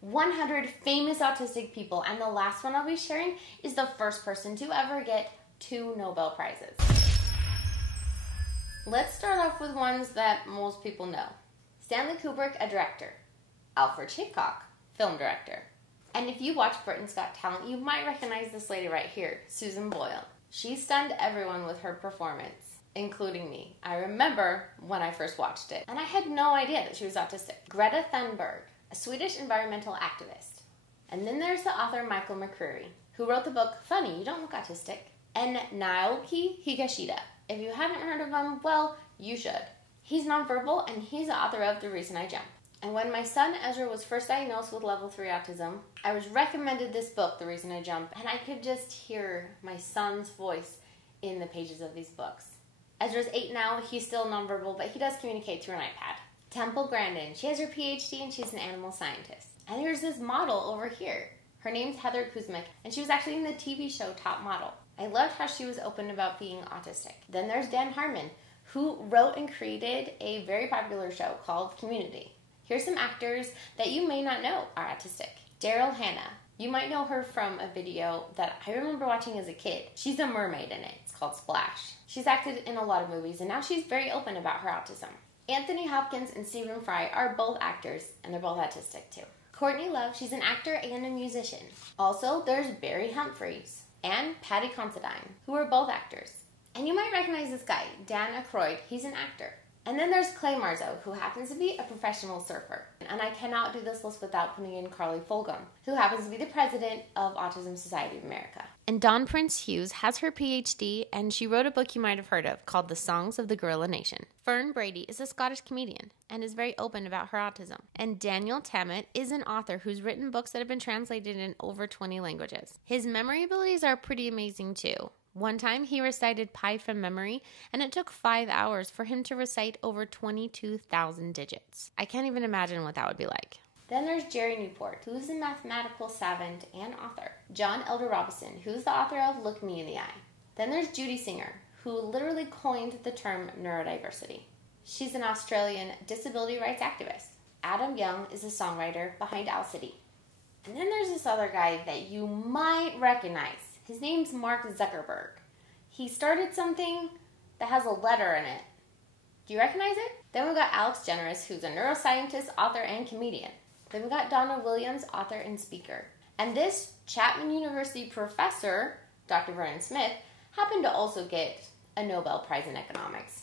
100 famous autistic people, and the last one I'll be sharing is the first person to ever get 2 Nobel Prizes. Let's start off with ones that most people know. Stanley Kubrick, a director. Alfred Hitchcock, film director. And if you watch Britain's Got Talent, you might recognize this lady right here, Susan Boyle. She stunned everyone with her performance, including me. I remember when I first watched it, and I had no idea that she was autistic. Greta Thunberg, a Swedish environmental activist. And then there's the author Michael McCreary, who wrote the book Funny, You Don't Look Autistic. And Naoki Higashida. If you haven't heard of him, well, you should. He's nonverbal, and he's the author of The Reason I Jump. And when my son Ezra was first diagnosed with level 3 autism, I was recommended this book, The Reason I Jump, and I could just hear my son's voice in the pages of these books. Ezra's 8 now, he's still nonverbal, but he does communicate through an iPad. Temple Grandin, she has her PhD and she's an animal scientist. And there's this model over here. Her name's Heather Kuzmic, and she was actually in the TV show Top Model. I loved how she was open about being autistic. Then there's Dan Harmon, who wrote and created a very popular show called Community. Here's some actors that you may not know are autistic. Daryl Hannah. You might know her from a video that I remember watching as a kid. She's a mermaid in it. It's called Splash. She's acted in a lot of movies, and now she's very open about her autism. Anthony Hopkins and Stephen Fry are both actors, and they're both autistic too. Courtney Love, she's an actor and a musician. Also, there's Barry Humphries and Patty Considine, who are both actors. And you might recognize this guy, Dan Aykroyd. He's an actor. And then there's Clay Marzo, who happens to be a professional surfer. And I cannot do this list without putting in Carly Fulgham, who happens to be the president of Autism Society of America. And Dawn Prince Hughes has her PhD, and she wrote a book you might have heard of called The Songs of the Gorilla Nation. Fern Brady is a Scottish comedian and is very open about her autism. And Daniel Tammet is an author who's written books that have been translated in over 20 languages. His memory abilities are pretty amazing too. One time, he recited pi from memory, and it took 5 hours for him to recite over 22,000 digits. I can't even imagine what that would be like. Then there's Jerry Newport, who's a mathematical savant and author. John Elder Robinson, who's the author of Look Me in the Eye. Then there's Judy Singer, who literally coined the term neurodiversity. She's an Australian disability rights activist. Adam Young is a songwriter behind Owl City. And then there's this other guy that you might recognize. His name's Mark Zuckerberg. He started something that has a letter in it. Do you recognize it? Then we've got Alex Generous, who's a neuroscientist, author, and comedian. Then we've got Donna Williams, author and speaker. And this Chapman University professor, Dr. Vernon Smith, happened to also get a Nobel Prize in economics.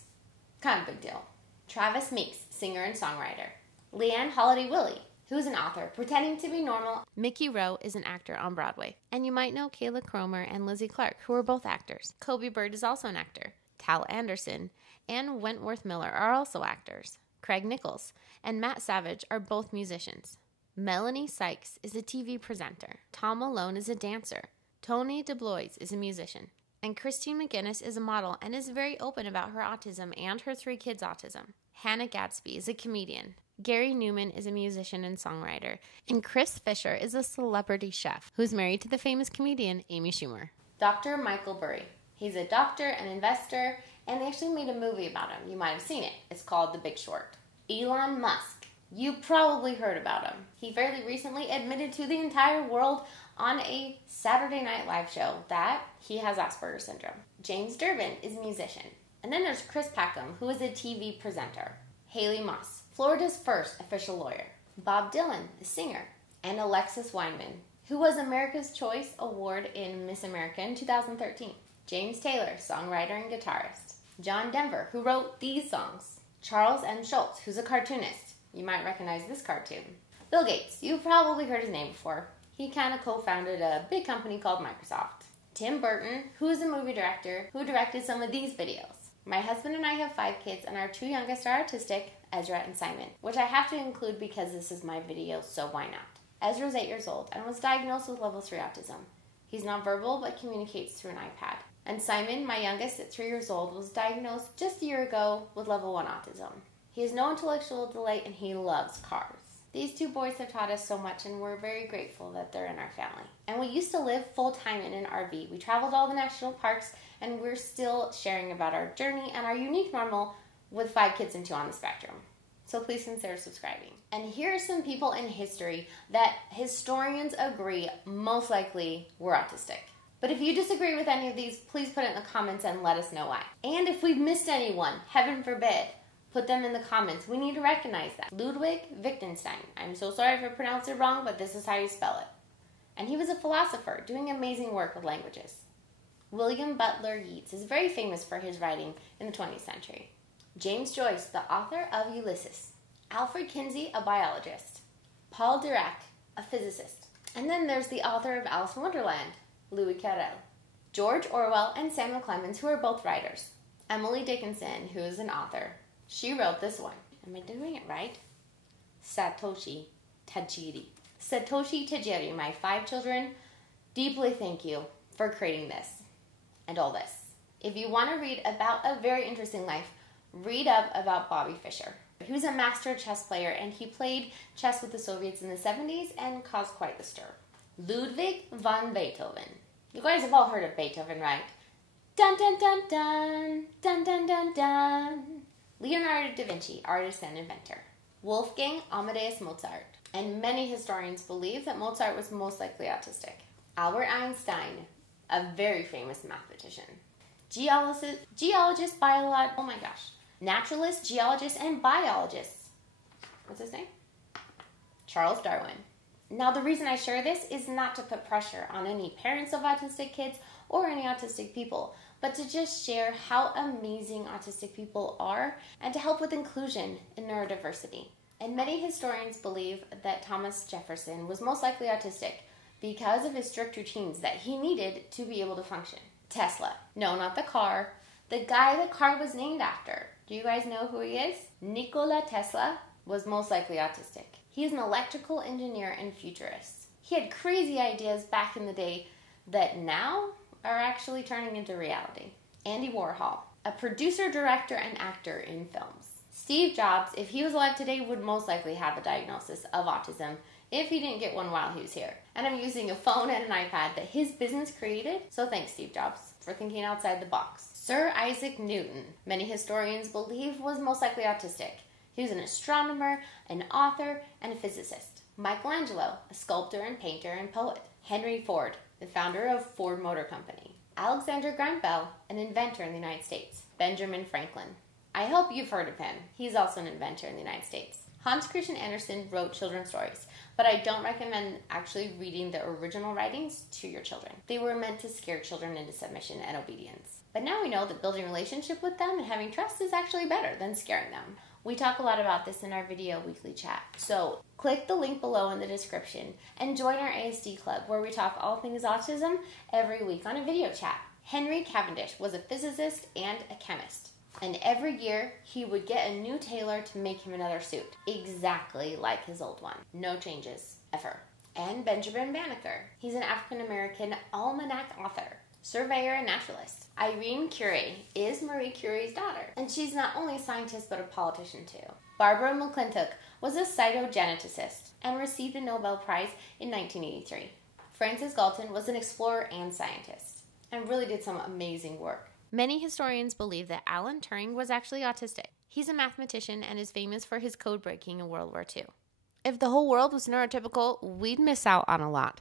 Kind of a big deal. Travis Meeks, singer and songwriter. Leanne Holiday Willie, who's an author pretending to be normal. Mickey Rowe is an actor on Broadway. And you might know Kayla Cromer and Lizzie Clark, who are both actors. Kobe Bird is also an actor. Tal Anderson and Wentworth Miller are also actors. Craig Nichols and Matt Savage are both musicians. Melanie Sykes is a TV presenter. Tom Malone is a dancer. Tony DeBlois is a musician. And Christine McGinnis is a model and is very open about her autism and her 3 kids' autism. Hannah Gadsby is a comedian. Gary Newman is a musician and songwriter. And Chris Fisher is a celebrity chef who's married to the famous comedian Amy Schumer. Dr. Michael Burry. He's a doctor, an investor, and they actually made a movie about him. You might have seen it. It's called The Big Short. Elon Musk. You probably heard about him. He fairly recently admitted to the entire world on a Saturday Night Live show that he has Asperger's syndrome. James Durbin is a musician. And then there's Chris Packham, who is a TV presenter. Haley Moss, Florida's first official lawyer. Bob Dylan, the singer. And Alexis Weinman, who was America's Choice Award in Miss America in 2013. James Taylor, songwriter and guitarist. John Denver, who wrote these songs. Charles M. Schultz, who's a cartoonist. You might recognize this cartoon. Bill Gates, you've probably heard his name before. He kind of co-founded a big company called Microsoft. Tim Burton, who is a movie director who directed some of these videos. My husband and I have 5 kids, and our 2 youngest are autistic, Ezra and Simon, which I have to include because this is my video, so why not? Ezra's 8 years old and was diagnosed with level 3 autism. He's nonverbal but communicates through an iPad. And Simon, my youngest at 3 years old, was diagnosed just a year ago with level 1 autism. He has no intellectual delay and he loves cars. These 2 boys have taught us so much, and we're very grateful that they're in our family. And we used to live full-time in an RV. We traveled all the national parks, and we're still sharing about our journey and our unique normal with 5 kids and 2 on the spectrum. So please consider subscribing. And here are some people in history that historians agree most likely were autistic. But if you disagree with any of these, please put it in the comments and let us know why. And if we've missed anyone, heaven forbid, put them in the comments. We need to recognize that. Ludwig Wittgenstein. I'm so sorry if I pronounced it wrong, but this is how you spell it. And he was a philosopher doing amazing work with languages. William Butler Yeats is very famous for his writing in the 20th century. James Joyce, the author of Ulysses. Alfred Kinsey, a biologist. Paul Dirac, a physicist. And then there's the author of Alice in Wonderland, Louis Carrel. George Orwell and Samuel Clemens, who are both writers. Emily Dickinson, who is an author. She wrote this one. Am I doing it right? Satoshi Tajiri. Satoshi Tajiri, my 5 children, deeply thank you for creating this and all this. If you want to read about a very interesting life, read up about Bobby Fischer. He was a master chess player and he played chess with the Soviets in the 70s and caused quite the stir. Ludwig van Beethoven. You guys have all heard of Beethoven, right? Dun dun dun dun, dun dun dun dun. Leonardo da Vinci, artist and inventor. Wolfgang Amadeus Mozart. And many historians believe that Mozart was most likely autistic. Albert Einstein, a very famous mathematician. Naturalist, geologist, and biologist. What's his name? Charles Darwin. Now, the reason I share this is not to put pressure on any parents of autistic kids or any autistic people, but to just share how amazing autistic people are and to help with inclusion in neurodiversity. And many historians believe that Thomas Jefferson was most likely autistic because of his strict routines that he needed to be able to function. Tesla. No, not the car. The guy the car was named after. Do you guys know who he is? Nikola Tesla was most likely autistic. He's an electrical engineer and futurist. He had crazy ideas back in the day that now are actually turning into reality. Andy Warhol, a producer, director, and actor in films. Steve Jobs, if he was alive today, would most likely have a diagnosis of autism if he didn't get one while he was here. And I'm using a phone and an iPad that his business created, so thanks Steve Jobs for thinking outside the box. Sir Isaac Newton, many historians believe was most likely autistic. He was an astronomer, an author, and a physicist. Michelangelo, a sculptor and painter and poet. Henry Ford, the founder of Ford Motor Company. Alexander Graham Bell, an inventor in the United States. Benjamin Franklin. I hope you've heard of him. He's also an inventor in the United States. Hans Christian Andersen wrote children's stories, but I don't recommend actually reading the original writings to your children. They were meant to scare children into submission and obedience. But now we know that building a relationship with them and having trust is actually better than scaring them. We talk a lot about this in our video weekly chat. So click the link below in the description and join our ASD club where we talk all things autism every week on a video chat. Henry Cavendish was a physicist and a chemist. And every year, he would get a new tailor to make him another suit, exactly like his old one. No changes, ever. And Benjamin Banneker. He's an African-American almanac author, surveyor, and naturalist. Irene Curie is Marie Curie's daughter, and she's not only a scientist but a politician too. Barbara McClintock was a cytogeneticist and received a Nobel Prize in 1983. Francis Galton was an explorer and scientist, and really did some amazing work. Many historians believe that Alan Turing was actually autistic. He's a mathematician and is famous for his code breaking in World War II. If the whole world was neurotypical, we'd miss out on a lot.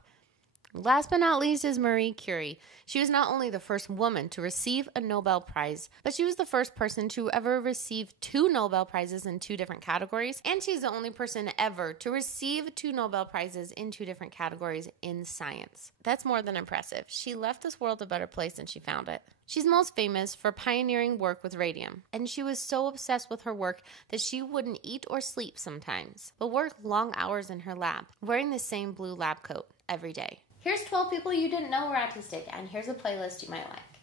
Last but not least is Marie Curie. She was not only the first woman to receive a Nobel Prize, but she was the first person to ever receive 2 Nobel Prizes in 2 different categories, and she's the only person ever to receive 2 Nobel Prizes in 2 different categories in science. That's more than impressive. She left this world a better place than she found it. She's most famous for pioneering work with radium, and she was so obsessed with her work that she wouldn't eat or sleep sometimes, but worked long hours in her lab, wearing the same blue lab coat every day. Here's 12 people you didn't know were autistic, and here's a playlist you might like.